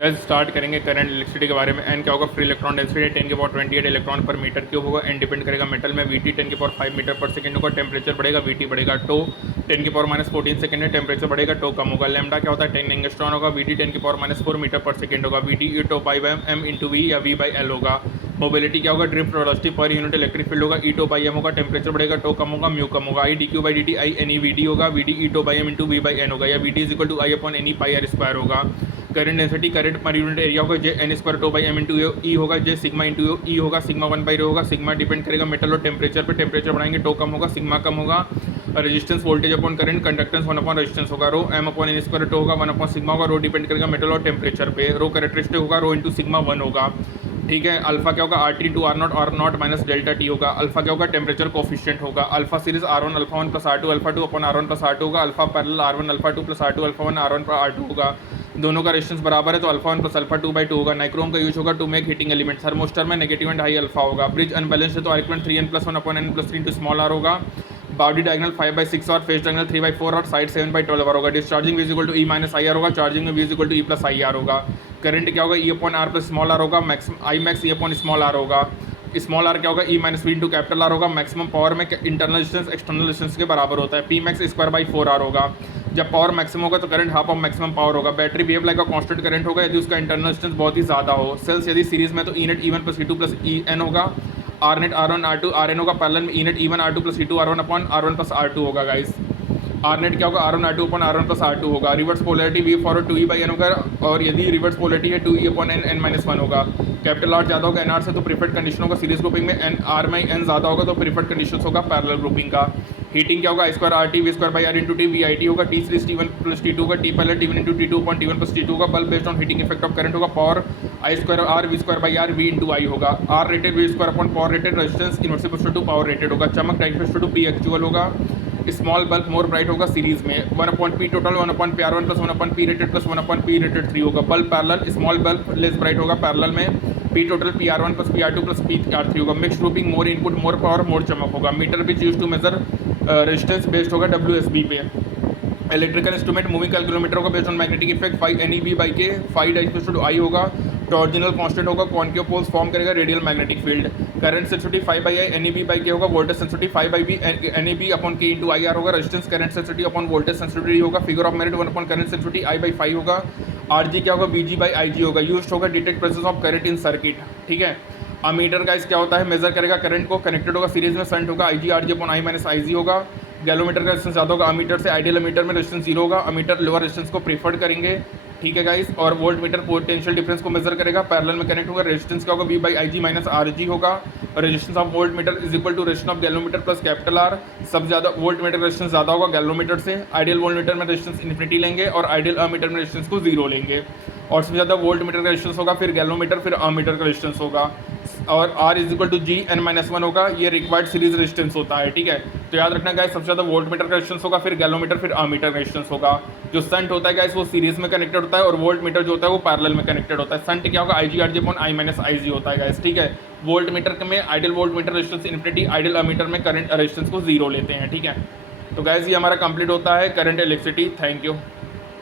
Gas start करेंगे current electricity के बारे में। एन क्या होगा, फ्री इलेक्ट्रॉन डेंसिटी 10 के पावर 28 इलेक्ट्रॉन पर मीटर क्यूब होगा। एन डिपेंड करेगा मेटल में, वीटी 10 के पावर 5 मीटर पर सेकंड होगा। टेम्परेचर बढ़ेगा, वीटी बढ़ेगा। टो 10 के पावर -14 सेकंड है, टेम्परेचर बढ़ेगा, टो कम होगा। लैम्डा क्या होता है, 10 एंगस्ट्रॉन होगा। वीटी 10 के पावर -4 मीटर पर सेकंड होगा। VT E tau pi by M into V या वी बाई एल होगा। मोबिलिटी क्या होगा, drift velocity per unit electric field होगा। ई टो बाई एम होगा। टेम्परेचर बढ़ेगा, टो कम होगा, म्यू कम होगा। I D Q by D T I N E V D होगा। V D E tau by M into V by N होगा, या we D is equal to I upon N E pi R square होगा। Current density current per unit area होगा, J N square tau by M into E होगा, J sigma into E होगा, sigma 1 by rho होगा। Sigma depend करेगा metal और temperature पर, temperature बढ़ाएंगे tau कम होगा, सिग्मा कम होगा। Resistance voltage upon current, conductance 1 upon resistance होगा। Rho m upon n square tau होगा, 1 अपॉन सिग्मा होगा। रो डिपेंड करेगा मेटल और टेम्परेचर पे, रो कैरेक्टरिस्टिक होगा, रो इंटू सिग्मा 1 होगा। ठीक है। अल्फा क्या होगा, R T to R naught minus delta T होगा। अल्फा क्या होगा, टेम्परेचर कोफिशिएंट होगा। Alpha series R1 alpha 1 plus R2 alpha 2 upon R1 plus R2 होगा। Alpha parallel R1 alpha 2 plus R2 alpha 1 R1 पर R2 होगा। दोनों का resistance बराबर है तो अल्फा 1 प्लस अल्फा 2/2 होगा। नाइक्रोम का यूज होगा to make heating element. Thermistor में नेगेटिव एंड हाई अल्फा होगा। ब्रिज अनबैलेंस है तो R equal 3n plus 1 upon n plus 3 into small r होगा। बॉडी डायगोनल 5/6 और फेस डायगोनल 3/4 और साइड 7/12 होगा। Discharging V is equal to E minus I R होगा। Charging में V is equal to E plus I R होगा। Current क्या होगा, E upon are plus small R होगा। I max E upon small R होगा। Small R क्या होगा, E minus V into capital R होगा। मैक्सिमम पावर में internal resistance external resistance के बराबर होता है। P max square by 4R होगा। जब पावर मैक्सिमम होगा तो current half of maximum power होगा। बैटरी बिहेव लाइक का कांस्टेंट करंट होगा यदि उसका इंटरनल रेजिस्टेंस बहुत ही ज़्यादा हो। सेल्स यदि सीरीज में तो E net E1 plus E2 plus EN होगा। R net R1 R2 RN होगा। पैरेलल में E net E1 R2 plus E2 R1 upon R1 plus R2 होगा। गाइस आर नेट क्या होगा, R1 R2 upon R1 plus R2 होगा। Reverse polarity V forward 2E by N होगा, और यदि reverse polarity है 2E upon N N minus 1 होगा। Capital R ज़्यादा होगा NR से तो प्रीफर्ड कंडीशन होगा। सीरीज ग्रुपिंग में एन आर में एन ज़्यादा होगा तो प्रीफर्ड कंडीशन होगा पैरेलल ग्रुपिंग का। हीटिंग क्या होगा, I square RT V square by R into T V I T होगा। T series T1 plus T2 होगा। T parallel T1 into T2 upon T1 plus T2 होगा। Bulb based on heating effect of current होगा। Power I square R V square by are V into I होगा। R rated V square upon power rated, resistance inversely proportional to power rated होगा। चमक direct to P actual होगा। Small bulb more bright होगा series में। 1/P total 1/P R1 plus 1/P rated plus 1/P rated 3 होगा। Bulb parallel, small bulb less bright होगा parallel में। P total P R1 plus P R2 plus P R3 होगा। Mix grouping, more input more power more चमक होगा। Meter which use to measure resistance based होगा WSB पे। Electrical instrument moving galvanometer होगा based on magnetic effect 5 NEB by K 5 डाइज to I होगा। Torsional constant होगा। Concave poles form करेगा radial magnetic field. Current sensitivity 5 by I NEB by K होगा। Voltage sensitivity 5 by B NEB upon K into I R होगा। Resistance current sensitivity upon voltage sensitivity होगा। Figure of merit 1 upon current sensitivity I by 5 होगा। RG क्या होगा, BG by IG होगा। Used होगा detect presence of current in circuit. ठीक है। Ammeter guys क्या होता है, मेजर करेगा करंट को। कनेक्टेड होगा सीरीज में, संट होगा IG RG upon I minus IG होगा। गैलोमीटर का रेजिस्टेंस ज़्यादा होगा अमीटर से। आइडियल अमीटर में रेजिस्टेंस 0 होगा। अमीटर लोअर रेजिस्टेंस को प्रीफर्ड करेंगे। ठीक है गाइस। और वोल्ट मीटर पोटेंशियल डिफरेंस को मेजर करेगा। पैरेलल में कनेक्ट होगा। रेजिस्टेंस क्या होगा, V by IG minus RG होगा। Resistance of voltmeter is equal to resistance of galvanometer plus capital R। सब ज़्यादा वोल्ट मीटर रेजिस्टेंस ज़्यादा होगा गैलोमीटर से। आइडियल वोल्ट मीटर में रेजिस्टेंस इन्फिनिटी लेंगे और आइडियल अमीटर में रेजिस्टेंस को 0 लेंगे। और सबसे ज़्यादा वोल्ट मीटर का रेजिस्टेंस होगा, फिर गैलोमीटर, फिर अमीटर का रेजिस्टेंस होगा। और R is equal to GN-1 होगा। ये रिक्वायर्ड सीरीज रेजिस्टेंस होता है। ठीक है। तो याद रखना गाइस, सबसे ज़्यादा वोल्ट मीटर का रेजिस्टेंस होगा, फिर गैलोमीटर, फिर अमीटर का रेजिस्टेंस होगा। जो संट होता है गाइस वो सीरीज में कनेक्टेड होता है, और वोल्ट मीटर जो होता है वो पैरेलल में कनेक्टेड होता है। संट क्या होगा, IG RG upon I minus IG होता है गाइस। ठीक है। वोल्ट मीटर में ideal volt meter resistance infinity, ideal ammeter में करंट रेजिस्टेंस को 0 लेते हैं। ठीक है। तो गाइस ये हमारा कंप्लीट होता है करंट इलेक्ट्रिसिटी। Thank you.